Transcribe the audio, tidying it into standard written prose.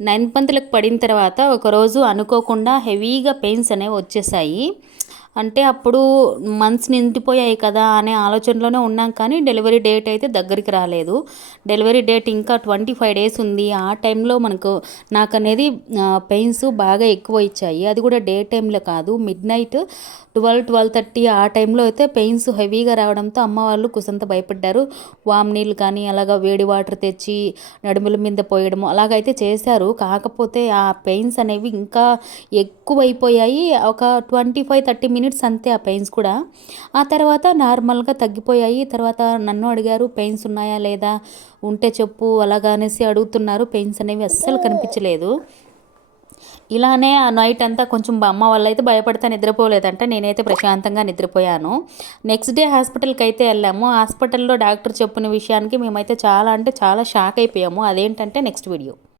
Ninth మంత్‌లోకి పడిన తర్వాత ఒకరోజు అనుకోకుండా హెవీగా పెయిన్స్ అనేవి వచ్చేసాయి. అంటే అప్పుడు మంత్స్ నిండిపోయాయి కదా అనే ఆలోచనలోనే ఉన్నాం, కానీ డెలివరీ డేట్ అయితే దగ్గరికి రాలేదు. డెలివరీ డేట్ ఇంకా 25 డేస్ ఉంది. ఆ టైంలో నాకనేది పెయిన్స్ బాగా ఎక్కువ ఇచ్చాయి. అది కూడా డే టైంలో కాదు, మిడ్‌నైట్ 12:30 ఆ టైంలో అయితే పెయిన్స్ హెవీగా రావడంతో అమ్మ వాళ్ళు కుసంత భయపడ్డారు. వామ్ నీళ్ళు కానీ అలాగా వేడి వాటర్ తెచ్చి నడుముల మీద పోయడము అలాగైతే చేశారు. కాకపోతే ఆ పెయిన్స్ అనేవి ఇంకా ఎక్కువైపోయాయి. ఒక 25-30 మినిట్స్ అంతే ఆ పెయిన్స్ కూడా. ఆ తర్వాత నార్మల్గా తగ్గిపోయాయి. తర్వాత నన్ను అడిగారు, పెయిన్స్ ఉన్నాయా లేదా, ఉంటే చెప్పు అలాగా అనేసి అడుగుతున్నారు. పెయిన్స్ అనేవి అస్సలు కనిపించలేదు. ఇలానే ఆ నైట్ అంతా కొంచెం అమ్మ వాళ్ళైతే భయపడితే నిద్రపోలేదంట. నేనైతే ప్రశాంతంగా నిద్రపోయాను. నెక్స్ట్ డే హాస్పిటల్కి అయితే వెళ్ళాము. హాస్పిటల్లో డాక్టర్ చెప్పిన విషయానికి మేమైతే చాలా అంటే చాలా షాక్ అయిపోయాము. అదేంటంటే నెక్స్ట్ వీడియో.